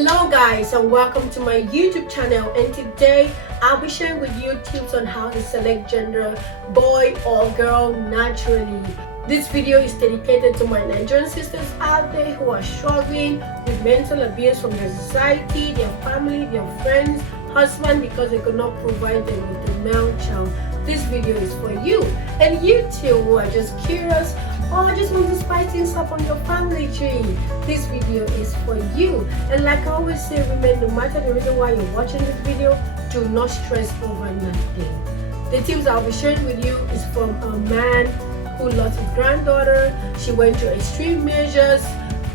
Hello guys, and welcome to my YouTube channel, and today I'll be sharing with you tips on how to select gender, boy or girl, naturally. This video is dedicated to my Nigerian sisters out there who are struggling with mental abuse from their society, their family, their friends, husband, because they could not provide them with a male child. This video is for you, and you too who are just curious or just want to spice things up on your family tree. This video is for you. And like I always say, women, no matter the reason why you're watching this video, do not stress over nothing. The tips I'll be sharing with you is from a man who lost his granddaughter. She went through extreme measures.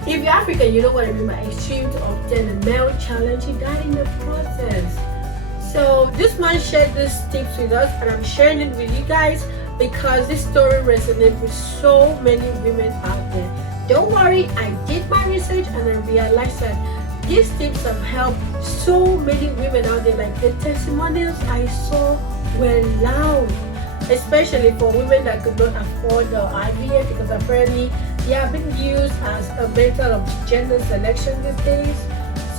If you're African, you know what I mean by extreme, to obtain a male child, and she died in the process. So this man shared these tips with us, and I'm sharing it with you guys because this story resonates with so many women out there. Don't worry, I did my research and I realized that these tips have helped so many women out there. Like, the testimonials I saw were loud, especially for women that could not afford the IVF, because apparently they are being used as a method of gender selection these days.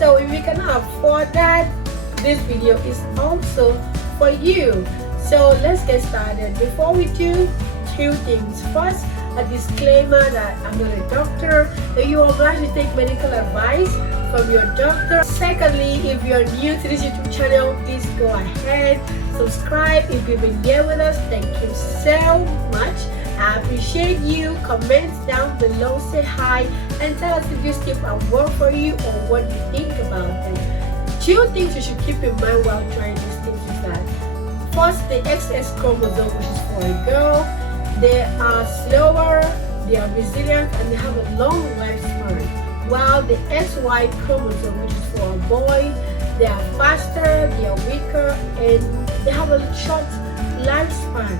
So if you cannot afford that, this video is also for you. So let's get started. Before we do, two things. First, a disclaimer that I'm not a doctor, that you are obliged to take medical advice from your doctor. Secondly, if you're new to this YouTube channel, please go ahead, subscribe. If you've been here with us, thank you so much. I appreciate you. Comment down below, say hi, and tell us if this tip will work for you or what you think about them. Two things you should keep in mind while trying these tips is that, first, the XX chromosome, which is for a girl, they are slower, they are resilient, and they have a long lifespan. While the XY chromosome, which is for a boy, they are faster, they are weaker, and they have a short lifespan.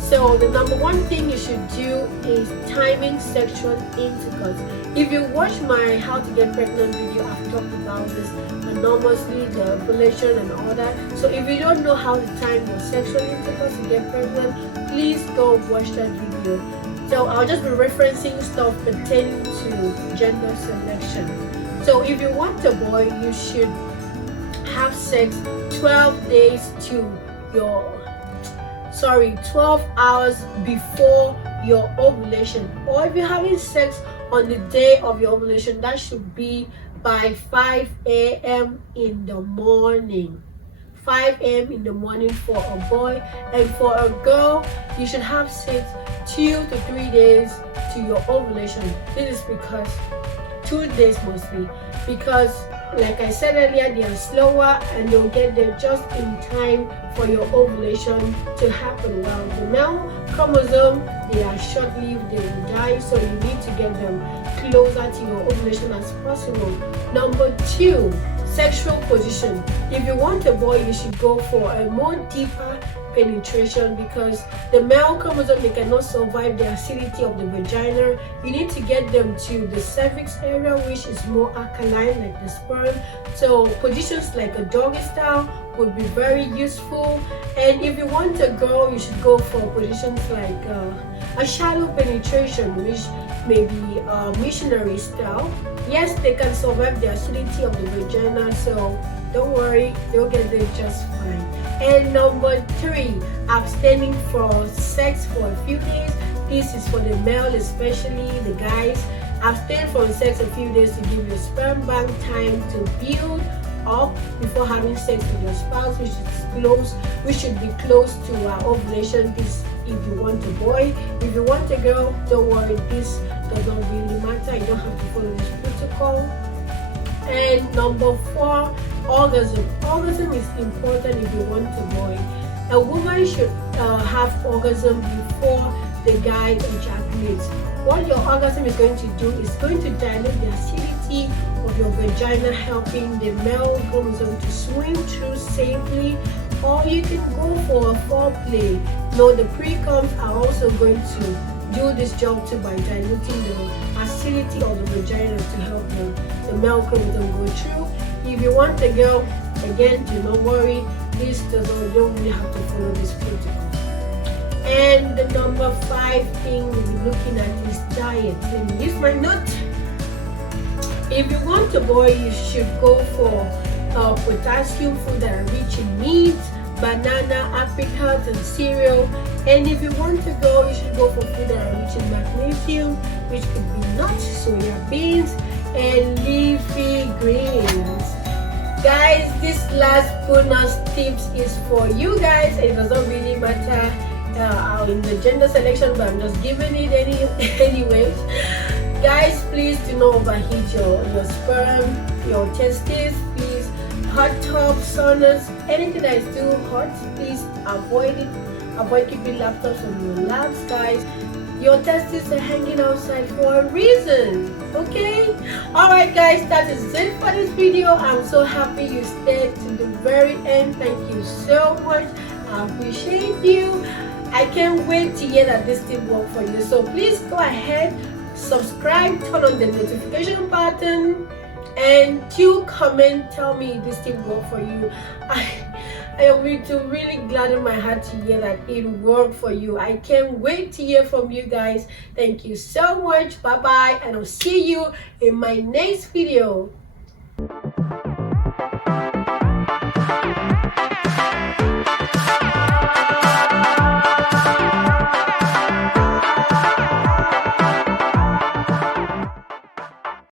So the number one thing you should do is timing sexual intercourse. If you watch my how to get pregnant video, I've talked about this enormously, the ovulation and all that. So if you don't know how to time your sexual intercourse to get pregnant, please go watch that video. So I'll just be referencing stuff pertaining to gender selection. So if you want a boy, you should have sex 12 hours before your ovulation. Or if you're having sex on the day of your ovulation, that should be by 5 a.m. in the morning. 5 a.m. in the morning for a boy, and for a girl, you should have sex 2 to 3 days to your ovulation. This is because 2 days mostly, because like I said earlier, they are slower and they'll get there just in time for your ovulation to happen. While the male chromosome, they are short-lived, they will die, so you need to get them closer to your ovulation as possible. Number two, sexual position. If you want a boy, you should go for a more deeper penetration, because the male chromosome, they cannot survive the acidity of the vagina. You need to get them to the cervix area, which is more alkaline like the sperm. So positions like a doggy style would be very useful. And if you want a girl, you should go for positions like a shallow penetration, which may be missionary style. Yes, they can survive the acidity of the vagina, so don't worry, they'll get there just fine. And number three, abstaining from sex for a few days. This is for the male, especially the guys. Abstain from sex a few days to give your sperm bank time to build up before having sex with your spouse, which should be close to ovulation. This if you want a boy. If you want a girl, don't worry, this does not really matter. You don't have to follow this protocol. And number four, orgasm. Orgasm is important if you want a boy. A woman should have orgasm before the guy ejaculates. What your orgasm is going to do is going to dilute the acidity of your vagina, helping the male chromosome to swim through safely. Or you can go for a foreplay. No, the pre-coms are also going to do this job too, by diluting the acidity of the vagina to help the male chromosome go through. If you want a girl, again, do not worry. You don't really have to follow this protocol. And the number five thing we'll be looking at is diet. Let me use my note. If you want a boy, you should go for potassium food that are rich in meat, banana, apricots, and cereal. And if you want a girl, you should go for food that are rich in magnesium, which could be nuts, soya beans, and leafy greens. Guys, this last bonus tips is for you guys. It doesn't really matter in the gender selection, but I'm just giving it anyways. Guys, please do not overheat your sperm, your testes. Please, hot tub, saunas, anything that is too hot, please avoid it. Avoid keeping laptops on your laps, guys. Your testes are hanging outside for a reason, okay? Alright guys, that is it for this video. I'm so happy you stayed to the very end. Thank you so much. I appreciate you. I can't wait to hear that this tip worked for you. So please go ahead, subscribe, turn on the notification button, and to comment, tell me if this tip worked for you. I am really glad in my heart to hear that it worked for you. I can't wait to hear from you guys. Thank you so much. Bye bye, and I'll see you in my next video.